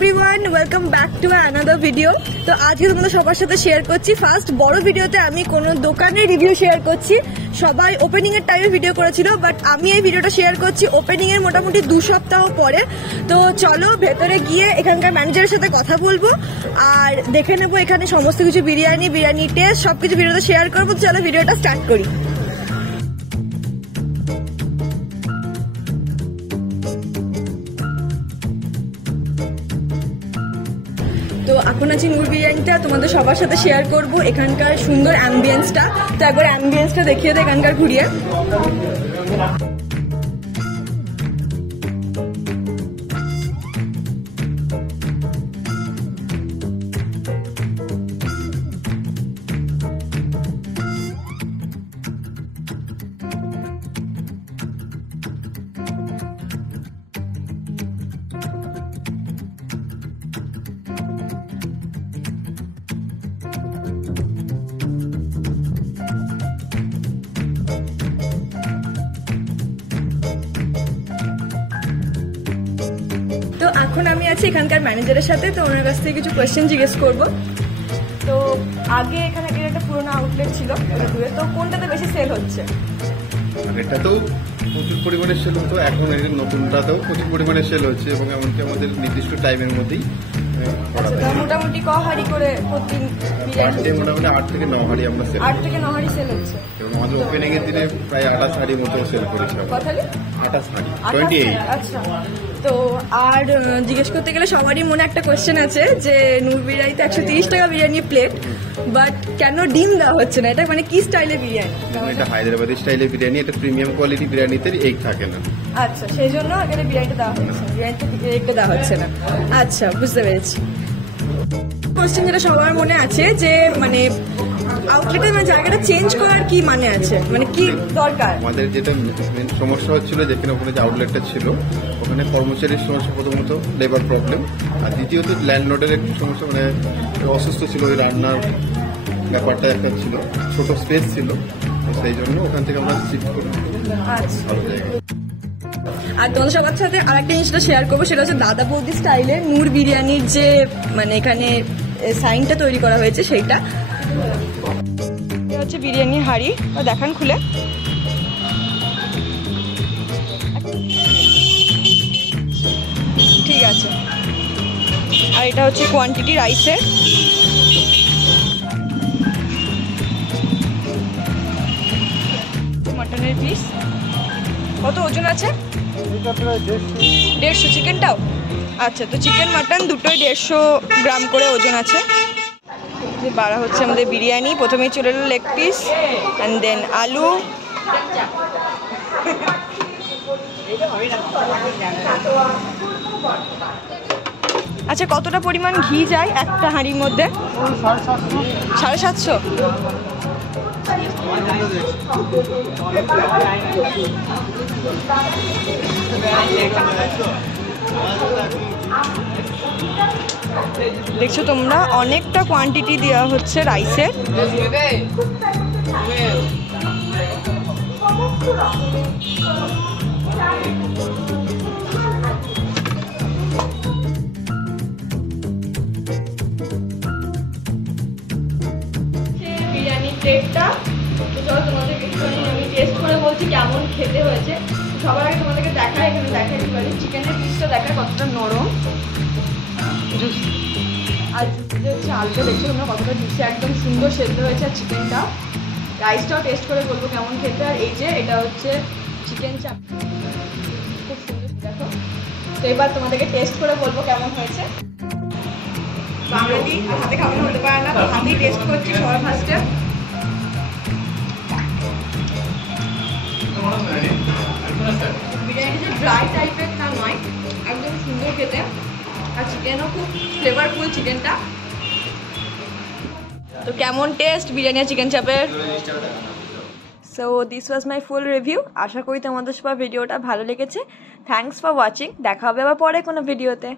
Everyone welcome back to another video. তো আজকে তোমাদের সবার সাথে শেয়ার করছি ফার্স্ট বড় ভিডিওতে আমি কোনো দোকানের রিভিউ শেয়ার করছি। সবাই ওপেনিং এর টাইমে ভিডিও করেছিল, বাট আমি এই ভিডিওটা শেয়ার করছি ওপেনিং এর মোটামুটি 2 সপ্তাহ পরে। তো চলো ভেতরে গিয়ে এখানকার ম্যানেজারের সাথে কথা বলবো আর দেখে নেবো এখানে সমস্ত কিছু বিরিয়ানি টেস্ট সবকিছু ভিডিওতে শেয়ার করবো। চলো ভিডিওটা স্টার্ট করি। তো এখন আছি নূর বিরিয়ানিটা তোমাদের সবার সাথে শেয়ার করব এখানকার সুন্দর অ্যাম্বিয়েন্সটা। তো একবার অ্যাম্বিয়েন্সটা দেখিয়ে দেয় এখানকার ঘুরিয়ে। তো এখন আমি আছি এখানকার ম্যানেজারের সাথে, তো ওনার কাছ থেকে কিছু কোয়েশ্চেন জিজ্ঞেস করবো। তো আগে এখানে একটা পুরোনো আউটলেট ছিল, তো কোনটাতে বেশি সেল হচ্ছে? এটা তো প্রচুর পরিমাণে সেল হতো, এখন নতুনটাতেও প্রচুর পরিমাণে সেল হচ্ছে এবং এমনকি আমাদের নির্দিষ্ট টাইমের মধ্যেই মোটামুটি ক হাড়ি করে প্রতিদিন বিরিয়ানি? মোটামুটি 8 থেকে 9 হাড়ি আমরা সেল 8 থেকে 9 হাড়ি সেল হচ্ছে এবং আমাদের ওপেনিং এর দিনে প্রায় 28 হাড়ি মতো সেল করেছি। কথা 28 হাড়ি 28। আচ্ছা, তো আর জিজ্ঞেস করতে গেলে সবারই মনে একটা কোয়েশ্চেন আছে যে নূর বিরিয়ানিতে 130 টাকা বিরিয়ানি প্লেট, বাট কেন ডিম দেওয়া হচ্ছে না? এটা মানে কি স্টাইলের বিরিয়ানি? এটা হায়দ্রাবাদি স্টাইলের বিরিয়ানি, এটা প্রিমিয়াম কোয়ালিটি বিরিয়ানিতে এগ থাকে না। আচ্ছা, সেই জন্য এখানে বিরিয়ানিটা দেওয়া হচ্ছে, বিরিয়ানিতে এগটা দেওয়া হচ্ছে না। আচ্ছা, বুঝতে পেরেছি। কোয়েশ্চেন যেটা সবার মনে আছে যে মানে আউটলেটের মানে জায়গাটা চেঞ্জ করার কি মানে আছে, মানে কি দরকার? আমাদের যেটা মেন সমস্যা হচ্ছিল, যেখানে ওখানে যে আউটলেটটা ছিল ওখানে কর্মচারীর সমস্যা, প্রথমত লেবার প্রবলেম, আর দ্বিতীয়ত ল্যান্ডলর্ডের একটু সমস্যা, মানে অসুস্থ ছিল, ওই রান্নার ব্যাপারটা একটা ছিল, ছোট স্পেস ছিল, সেই জন্য ওখান থেকে আমরা শিফট করি ভালো জায়গায়। আর তোমাদের সবার সাথে আরেকটা জিনিসটা শেয়ার করবো, সেটা হচ্ছে দাদা বৌদি স্টাইলে নূর বিরিয়ানির যে মানে এখানে সাইনটা তৈরি করা হয়েছে সেইটা। হচ্ছে বিরিয়ানির হাঁড়ি, দেখান খুলে। ঠিক আছে, আর এটা হচ্ছে কোয়ান্টিটি রাইসের। মাটনের পিস কত ওজন আছে? 150। চিকেনটাও? আচ্ছা, তো চিকেন মাটন দুটোই 150 গ্রাম করে ওজন আছে। বাড়া হচ্ছে আমাদের বিরিয়ানি। প্রথমেই চলে এলো লেগ পিস অ্যান্ড দেন আলু, আচ্ছা কতটা পরিমাণ ঘি যায় একটা হাঁড়ির মধ্যে? 750। দেখছো তোমরা, অনেকটা কোয়ান্টিটি দেওয়া হচ্ছে রাইসের। বিরিয়ানির প্লেটটা তোমাদেরকে আমি টেস্ট করে বলছি কেমন খেতে হয়েছে। সবার আগে তোমাদেরকে দেখায়, এখানে দেখাই পারি চিকেনের পিসটা দেখা কতটা নরম জুসি, আর জুসিতে হচ্ছে আলুটা দেখছো তোমরা কতটা জুসি, একদম সুন্দর সেদ্ধ হয়েছে। আর চিকেনটা, রাইসটাও টেস্ট করে বলবো কেমন খেতে। আর এই যে এটা হচ্ছে চিকেন চাপ, খুব সুন্দর দেখো। তো এবার তোমাদেরকে টেস্ট করে বলবো কেমন হয়েছে। বাঙালি হাতে খাওয়ানো হতে পারে না, তো হাতেই টেস্ট করছি সবার ফার্স্টে। বিরিয়ানিটা ড্রাই টাইপের না নয়, একদম সুন্দর খেতে। আর চিকেনও খুব ফ্লেভারফুল চিকেনটা। তো কেমন টেস্ট বিরিয়ানি আর চিকেন চাপের? So this was my full review. আশা করি তোমাদের সবার ভিডিওটা ভালো লেগেছে। Thanks for watching. দেখা হবে আবার পরে কোনো ভিডিওতে।